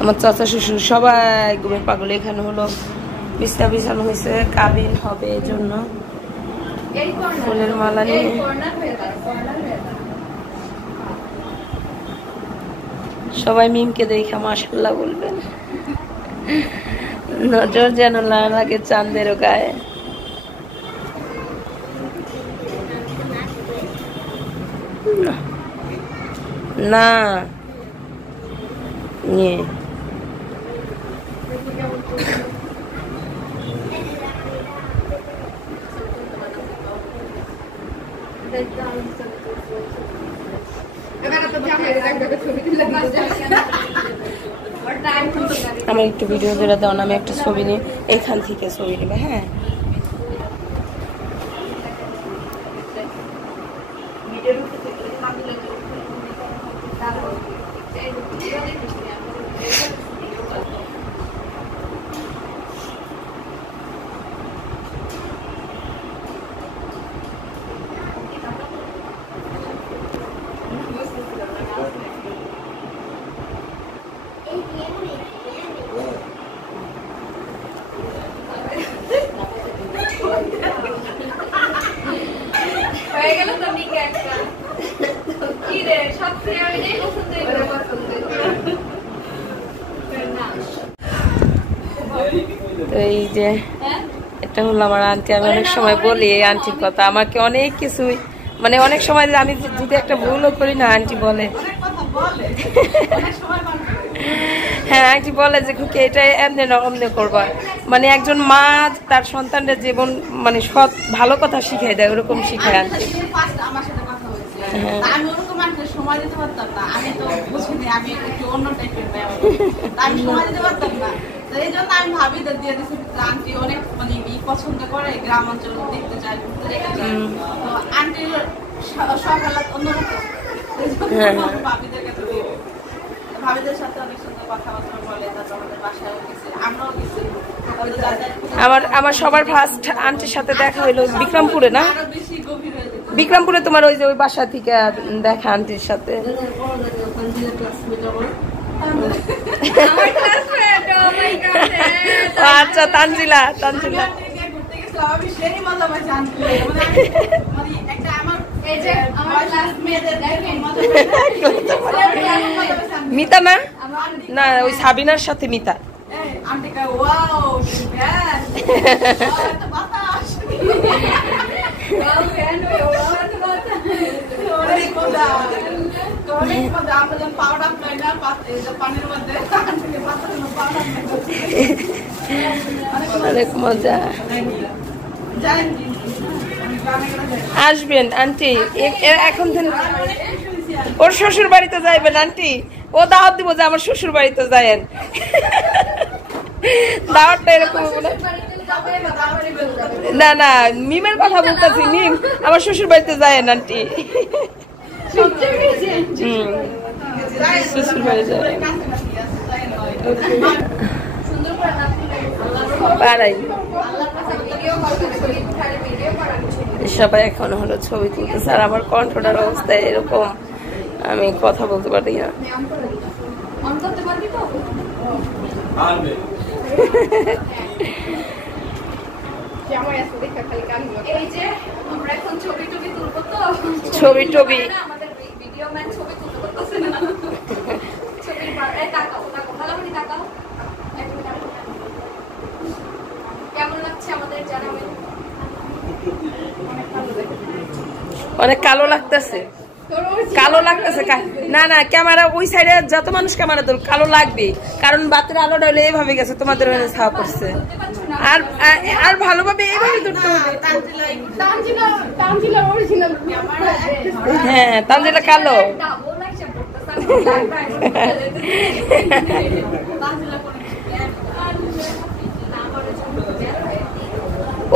আমার চাচা শ্বশুর সবাই ঘুমের পাগল। এখানে হলো বিছনা বিছানো হয়েছে, কাবিন হবে এই জন্য ফুলের মালা নিয়ে। সবাই মিমকে দেখে মাশাআল্লাহ বলবেন, নজর যেন না লাগে চাঁদের গায়ে। না নিয়ে আমার একটু ভিডিও করে দাও না, আমি একটা ছবি নিই, এখান থেকে ছবি নেবে। হ্যাঁ এই যে এটা হলো আমার আন্টি। আমি অনেক সময় বলি এই আন্টির কথা, আমাকে অনেক কিছুই মানে অনেক সময় আমি যদি একটা ভুলও করি না আন্টি বলে, হ্যাঁ আন্টি বলে যে খুকি এটা এমনি না অমনি করবা। মানে একজন মা তার সন্তানদের জীবন মানে সৎ ভালো কথা শিখাই দেয়, ওরকম শিখায় আন্টি। আমি ওরকম সময় দিতে পারতাম না, আমি তো বুঝিনি, আমি একটু অন্য টাইপের আমি সময় দিতে পারতাম না। এই জন্য আমি ভাবি দিয়ে দিচ্ছি আন্টি অনেক মানে পছন্দ করে, গ্রাম অঞ্চল দেখতে চায়, ঘুরতে যেতে চায়। তো আন্টির সকাল অন্যরকম, ভাবিদের কাছে ভাবিদের সাথে অনেক সুন্দর কথাবার্তা বলে। তারপর আমাদের বাসায় গেছে, আমরাও গেছি। আমার সবার ফার্স্ট আন্টির সাথে দেখা হইলো বিক্রমপুরে। না বিক্রমপুরে তোমার ওই যে ওই বাসা থেকে দেখা আন্টির সাথে। আচ্ছা তানজিলা মিতা না না ওই সাবিনার সাথে মিতা। অনেক মজা। আসবেন আন্টি, এখন ওর শ্বশুর বাড়িতে যাইবেন আন্টি, ও দাওয়াত দিব যে আমার শ্বশুর বাড়িতে যায়েন। দাওয়াতটা এরকম না না মিমের কথা বলতেছি, মিম আমার শ্বশুর বাড়িতে যায়েন আন্টি। শ্বশুর বাড়ি যায় পাড়াই। সবাই এখন হলো ছবি তুলতেছে, আর আমার কণ্ঠটার অবস্থা এরকম, আমি কথা বলতে পারি না। ছবি টবি অনেক কালো লাগতেছে, কালো লাগতেছে। না না ক্যামেরা ওই সাইডে যত মানুষ ক্যামেরা ধর কালো লাগবে, কারণ বাতের আলোটা হলে এইভাবে গেছে, তোমাদের ছাওয়া পড়ছে। আর আর ভালোভাবে এইভাবে ধরতে হবে। হ্যাঁ তানজিলা কালো।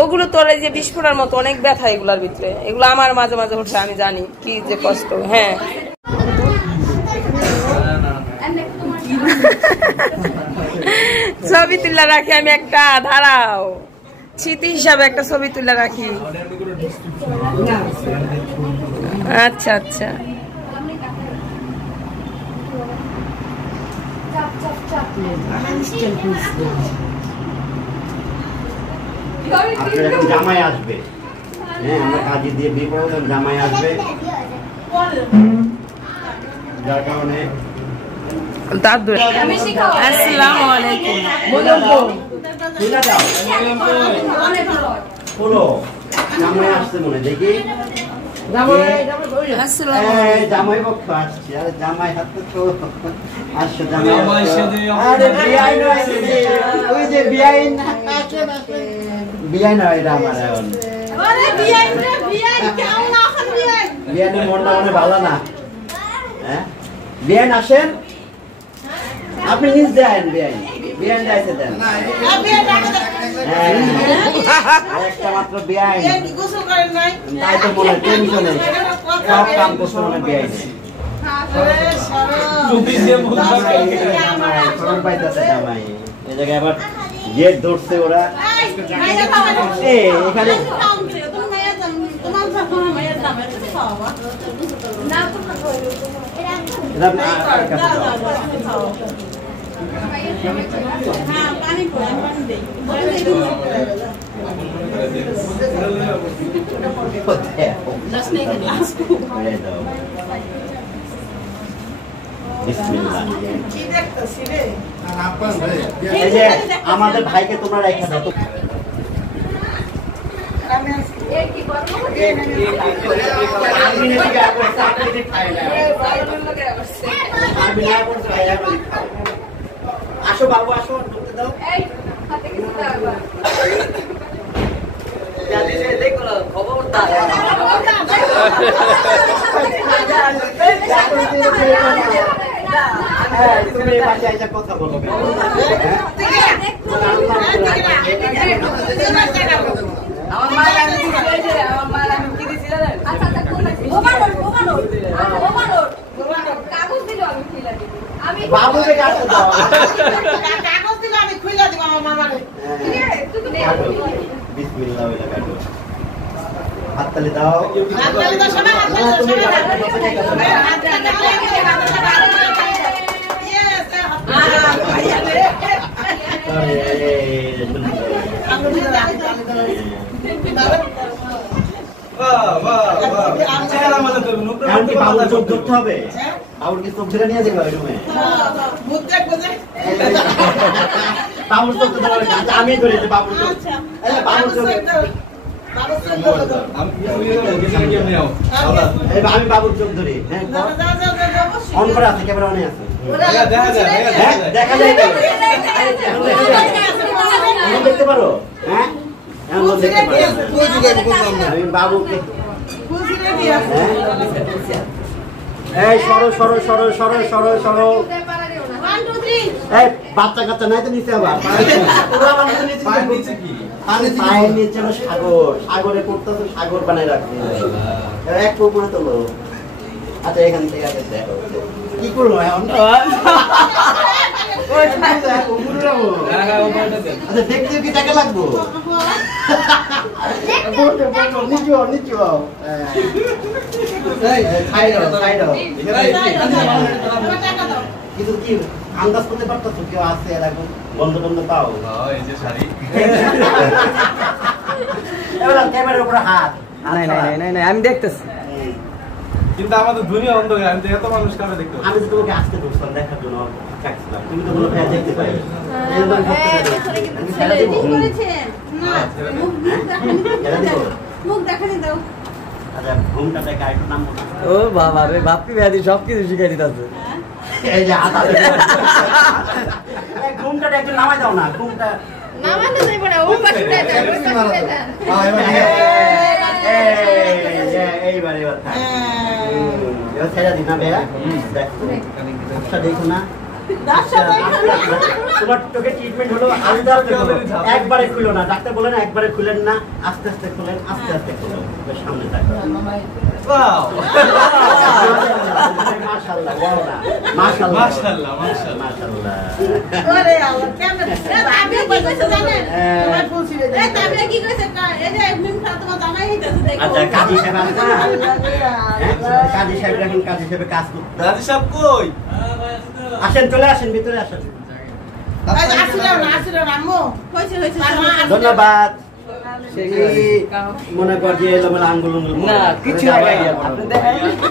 ওগুলো তোর এই যে বিস্ফোরণের মতো অনেক ব্যথা এগুলার ভিতরে, এগুলো আমার মাঝে মাঝে হচ্ছে, আমি জানি কি যে কষ্ট। হ্যাঁ ছবি তুলা রাখি আমি একটা, দাঁড়াও স্মৃতি হিসাবে একটা ছবি তুলে রাখি। আচ্ছা আচ্ছা জামাই আসবে, হ্যাঁ আমরা কাজে দিয়ে বিয়ে করবো, জামাই আসবে, যার কারণে আসসালামু আলাইকুম। হলো জামাই আসছে মনে দেখি, জামাই পক্ষ আসছে, আরে জামাই হাতে তো আসছে, জামাই আরে বিয়াই নয়, ওই যে বিয়াই না, বিয়াই নয় এটা আমার এখন, বিয়ানের মনটা মনে ভালো না। হ্যাঁ বিয়ান আসেন, আপনি নিজ দেন, বিয়ান যাইতে দেন, একটা মাত্র বিয়ান, তাই তো মনে টেনশনে সব কাম করছে মনে বিয়ান পাইতেছে জামাই, এই জায়গায় আবার গেট ধরছে ওরা, এখানে আমাদের ভাইকে তোমরা রেখে দাও, আসো বাবু আসো, ঢুকতে দাও, তুমি পাশে এসে কথা বলো, বাবুকে কাটতে দাও, কাগজ দিলে আমি খুলে দিব আমার মামারে, বিসমিল্লাহ ওইটা কাটো, হাততালি দাও, হাততালি দাও, শোনা তুমি বাবুর চোখ ধরতে হবে, বাবুর কি চোখ ধরে নিয়ে যাবে ওই রুমে, বাবুর চোখ ধরে আমি ধরেছি, বাবুর চোখ, বাবুর চোখ আমি বাবুর চোখ ধরি, হ্যাঁ অন করা আছে, ক্যামেরা অনে আছে, দেখা যায় দেখতে পারো, হ্যাঁ দেখতে পারো, আমি বাবুকে এই সরো সরো সরো সরো সরো সরো, এই বাচ্চা কাচ্চা নাই তো নিচে, আবার পায়ের নিচে সাগর, সাগরে পড়তেছে, সাগর বানায় রাখছে, এক পুকুরে তোলো, আচ্ছা এখান থেকে আগে দেখো কি করবো এখন, আচ্ছা দেখতে কি টাকা লাগবো, কিন্তু কি আন্দাজ করতে পারতো কেউ আছে এরকম বন্ধ বন্ধ পাও, ক্যামেরার উপরে হাত, আমি দেখতেছি, কিন্তু আমাদের দুনিয়া অন্ধকার, আমি তো এত মানুষ কাবে দেখতে, আমি তো তোমাকে আসতে বলছিলাম দেখার জন্য, তুমি তো বলো ভাইয়া দেখতে পাই, ও বাবা রে, বাপি ব্যাধি সবকিছু শিখাই দিতেছে, এই যে হাত ঘুমটা একটু নামাই দাও না, ঘুমটা নামাতে যাইব না, ওর পাশে দেন, ওর পাশে দেন, এইবারে এবার ছেড়ে দিন না ভাইয়া, দেখো দেখো না, তোমার তোকে ট্রিটমেন্ট হলো আস্তে আস্তে হলো, একবারে খুলো না, ডাক্তার বলে না একবারে খুলেন না, আস্তে আস্তে খুলেন, আস্তে আস্তে খুলেন, সামনে থাকো। ওয়াও মাশাআল্লাহ, ওয়াও না, মাশাআল্লাহ মাশাআল্লাহ মাশাআল্লাহ মাশাআল্লাহ। আরে আল্লাহ কেমন আপনি কি কইছে জানেন তোমার ফুল ছিল এই আপনি কি কইছে এই যে এমনি তোমার জামাই হইতাছে দেখো আচ্ছা কাজী সাহেব আছে না? হ্যাঁ, কাজী সাহেব এখন কাজী সাহেব কাজ করতে দাদি সাহেব কই? আসেন, চলে আসেন, ভিতরে আসেন। আসলে আম্মু হইছে হইছে ধন্যবাদ। মনে কর যে এলো আঙ্গুল না কিছু হয় না। আপনি দেখেন